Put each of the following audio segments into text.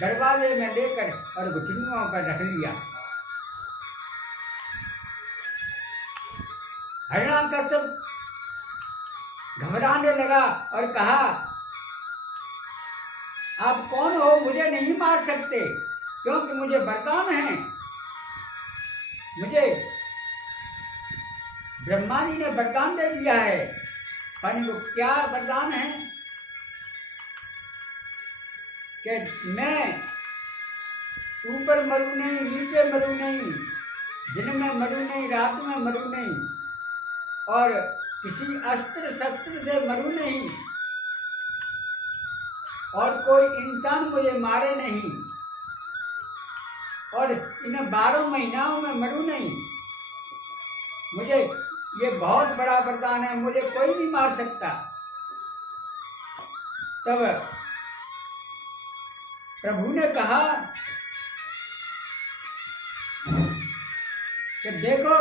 दरवाजे में लेकर और घुटनों पर रख लिया। हिरण्याकश्यप घबराने लगा और कहा, आप कौन हो? मुझे नहीं मार सकते, क्योंकि मुझे वरदान है। मुझे ब्रह्मा जी ने वरदान दे दिया है। परंतु क्या वरदान है कि मैं ऊपर मरू नहीं, नीचे मरू नहीं, दिन में मरू नहीं, रात में मरू नहीं, और किसी अस्त्र शस्त्र से मरू नहीं, और कोई इंसान मुझे मारे नहीं, और इन 12 महीनों में मरू नहीं। मुझे ये बहुत बड़ा वरदान है, मुझे कोई नहीं मार सकता। तब प्रभु ने कहा कि देखो,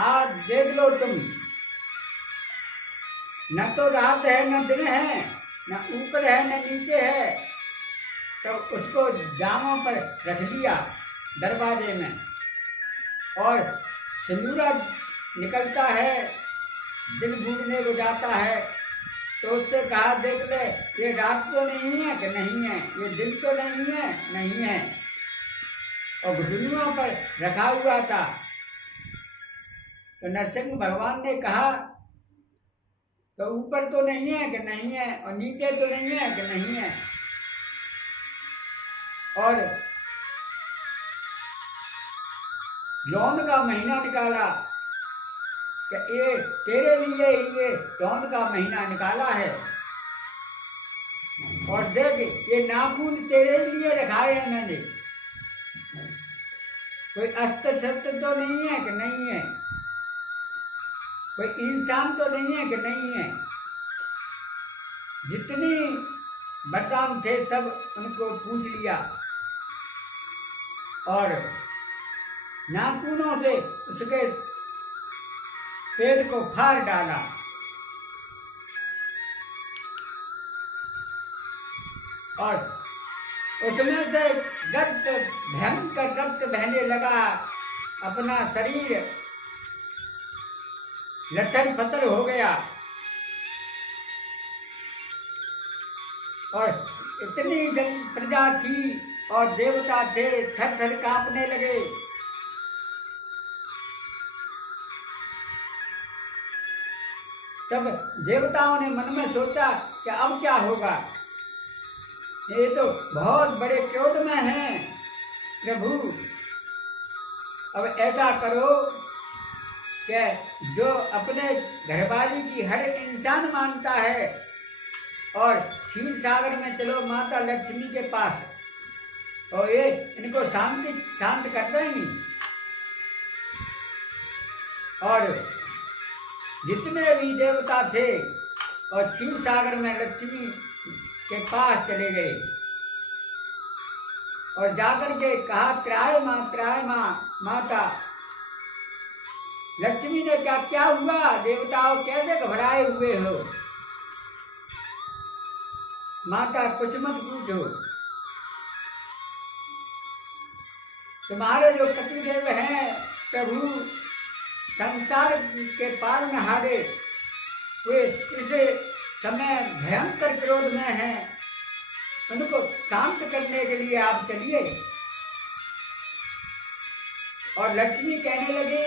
आज देख लो तुम, न तो रात है न दिन है, न ऊपर है न नीचे है। तो उसको जामों पर रख दिया दरवाजे में, और सिंदूरा निकलता है, दिन बूझने को जाता है। तो उससे कहा, देख ले, ये रात तो नहीं है कि नहीं है, ये दिन तो नहीं है, नहीं है, और घुटनों पर रखा हुआ था। तो नरसिंह भगवान ने कहा, तो ऊपर तो नहीं है कि नहीं है, और नीचे तो नहीं है कि नहीं है, और लौंड का महीना निकाला कि ये तेरे लिए ये लौंड का महीना निकाला है, और देख ये नाखून तेरे लिए रखाए हैं मैंने। कोई अस्त्र शस्त्र तो नहीं है कि नहीं है, कोई इंसान तो नहीं है कि नहीं है। जितनी वरदान थे सब उनको पूछ लिया, और नाखूनों से उसके पेट को फाड़ डाला, और उसमें से रक्त, भयंकर रक्त बहने लगा। अपना शरीर लथर पथर हो गया, और इतनी प्रजा थी और देवता थे, थर थर कांपने लगे। तब देवताओं ने मन में सोचा कि अब क्या होगा, ये तो बहुत बड़े क्रोध में हैं प्रभु। अब ऐसा करो कि जो अपने घरवाली की हर इंसान मानता है, और क्षीर सागर में चलो माता लक्ष्मी के पास, और ये इनको शांत कर देंगी। और जितने भी देवता थे और क्षीर सागर में लक्ष्मी के पास चले गए, और जाकर के कहा, त्राय माँ माता। लक्ष्मी ने क्या हुआ? देवताओं कैसे घबराए हुए हो? माता कुछ मत पूछो, तुम्हारे जो पतिदेव हैं प्रभु, संसार के पालनहारे, वे इस समय भयंकर क्रोध में हैं, उनको शांत करने के लिए आप चलिए। और लक्ष्मी कहने लगी,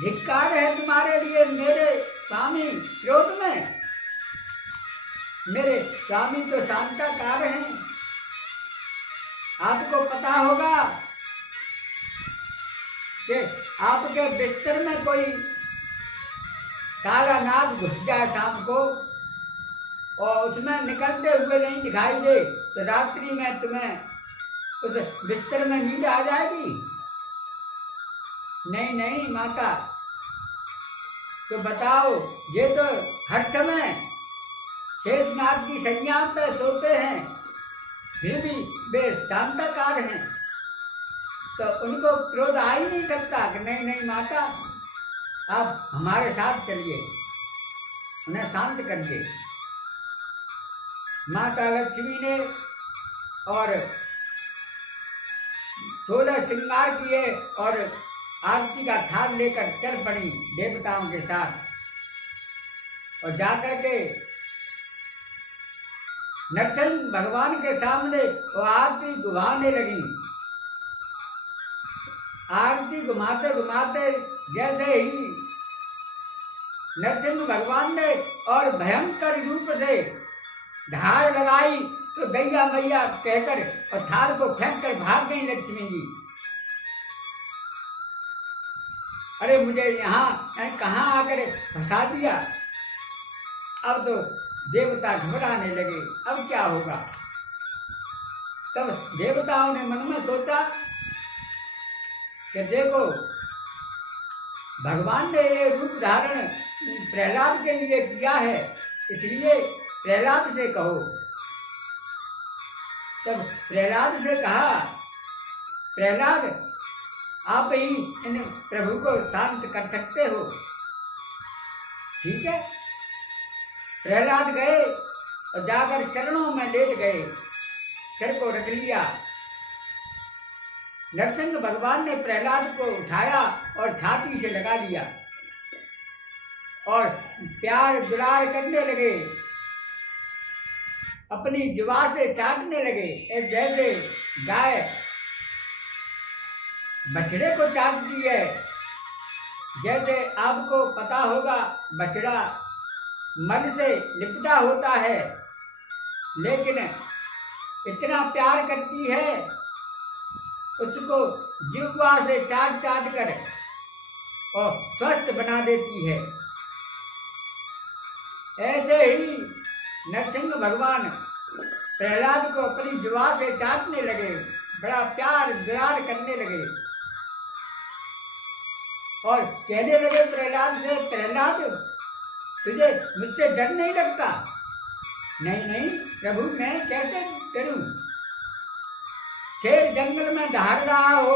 धिक्कार है तुम्हारे लिए मेरे स्वामी क्रोध में। मेरे स्वामी तो शांताकार हैं, आपको पता होगा कि आपके बिस्तर में कोई काला नाग घुस जाए शाम को, और उसमें निकलते हुए नहीं दिखाई दे, तो रात्रि में तुम्हें उस बिस्तर में नींद आ जाएगी। नहीं नहीं माता, तो बताओ, ये तो हर समय शेषनाग की शैया पे सोते हैं, फिर भी वे शांताकार हैं, तो उनको क्रोध आ ही नहीं सकता कि नहीं नहीं माता, आप हमारे साथ चलिए, उन्हें शांत करिए। माता लक्ष्मी ने और 16 श्रृंगार किए और आरती का थाल लेकर चल पड़ी देवताओं के साथ, और जाकर के नरसिंह भगवान के सामने वो आरती घुमाने लगी। आरती घुमाते घुमाते जैसे ही नरसिंह भगवान ने और भयंकर रूप से धार लगाई तो गैया मैया कहकर और थाल को फेंक कर भाग गई लक्ष्मी जी। अरे मुझे यहाँ कहाँ आकर फंसा दिया। अब तो देवता घबराने लगे, अब क्या होगा। तब देवताओं ने मन में सोचा कि देखो भगवान ने ये रूप धारण प्रहलाद के लिए किया है, इसलिए प्रहलाद से कहो। तब प्रहलाद से कहा, प्रहलाद आप ही इन प्रभु को शांत कर सकते हो। ठीक है। प्रहलाद गए और जाकर चरणों में लेट गए, सिर को रख लिया। नरसिंह भगवान ने प्रहलाद को उठाया और छाती से लगा लिया और प्यार दुलार करने लगे, अपनी जुबा से चाटने लगे, जैसे गाय बछड़े को चाटती है। जैसे आपको पता होगा बछड़ा मन से लिपटा होता है, लेकिन इतना प्यार करती है, उसको जिह्वा से चाट चाट कर और स्वस्थ बना देती है। ऐसे ही नरसिंह भगवान प्रहलाद को अपनी जुबा से चाटने लगे, बड़ा प्यार दुलार करने लगे और कहने लगे प्रहलाद से, प्रहलाद तुझे मुझसे डर नहीं लगता? नहीं नहीं प्रभु, मैं कैसे डरूं? शेर जंगल में दहाड़ रहा हो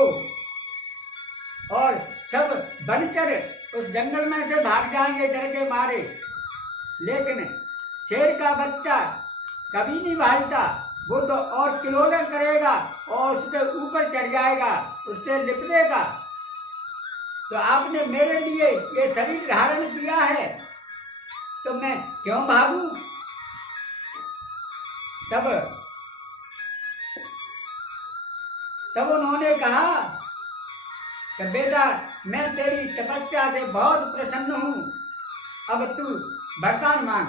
और सब बनकर उस जंगल में से भाग जाएंगे डर के मारे, लेकिन शेर का बच्चा कभी नहीं भागता, वो तो और किलोले करेगा और उसके ऊपर चढ़ जाएगा, उससे लिपटेगा। तो आपने मेरे लिए ये शरीर धारण किया है, तो मैं क्यों भागूं? तब उन्होंने कहा कि बेटा मैं तेरी तपस्या से बहुत प्रसन्न हूं, अब तू वरदान मांग।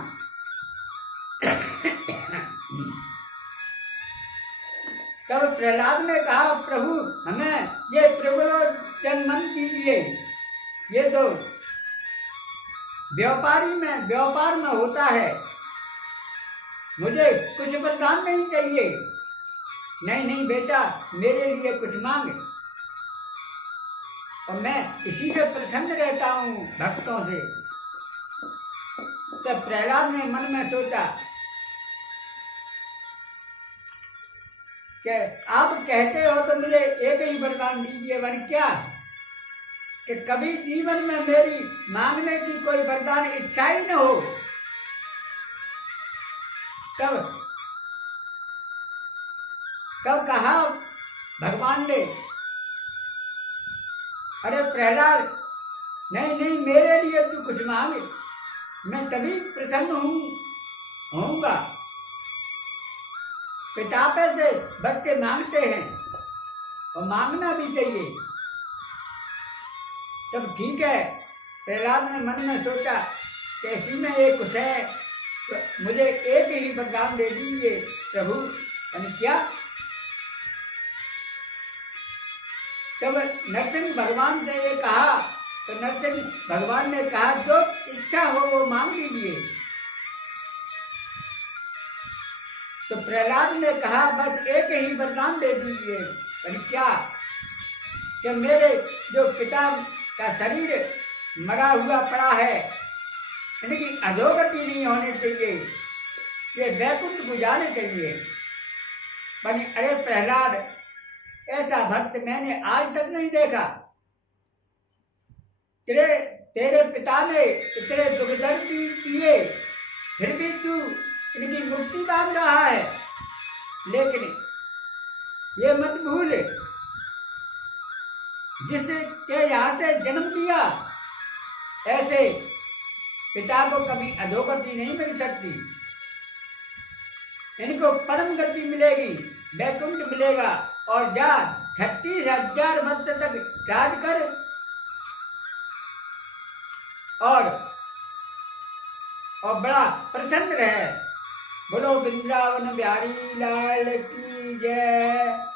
तब प्रहलाद ने कहा, प्रभु हमें ये त्रिभुवन मन कीजिए, ये तो व्यापार में होता है, मुझे कुछ वरदान नहीं चाहिए। नहीं नहीं बेटा, मेरे लिए कुछ मांग, और मैं इसी से प्रसन्न रहता हूँ भक्तों से। तब प्रहलाद ने मन में सोचा कि आप कहते हो तो मुझे एक ही वरदान दीजिए, वर क्या कि कभी जीवन में मेरी मांगने की कोई वरदान इच्छा ही न हो। तब कहा भगवान ने, अरे प्रहलाद नहीं नहीं मेरे लिए तू कुछ मांगे, मैं तभी प्रसन्न होऊंगा। पितापे से बच्चे मांगते हैं और मांगना भी चाहिए। तब ठीक है, प्रहलाद ने मन में सोचा कि इसी में एक कुछ है, तो मुझे एक ही वरदान दे दीजिए प्रभु। क्या? तब नरसिंह भगवान से ये कहा, तो नरसिंह भगवान ने कहा जो इच्छा हो वो मांग लीजिए। तो प्रहलाद ने कहा बस एक ही वरदान दे दीजिए। क्या? कि मेरे जो पिता का शरीर मरा हुआ पड़ा है, यानी अधोगति नहीं होनी चाहिए, ये वैकुंठ बुझाने चाहिए। अरे प्रहलाद, ऐसा भक्त मैंने आज तक नहीं देखा। तेरे पिता ने इतने दुख दर्द किए, फिर भी तू इनकी मुक्ति मांग रहा है। लेकिन ये मत भूल, जिसके यहाँ से जन्म दिया, ऐसे पिता को कभी अधोगति नहीं मिल सकती। इनको परम गति मिलेगी, वैकुंठ मिलेगा, और जा 36,000 वर्ष तक राज कर और बड़ा प्रसन्न रहे। बोलो वृंदावन बिहारी लाल की जय।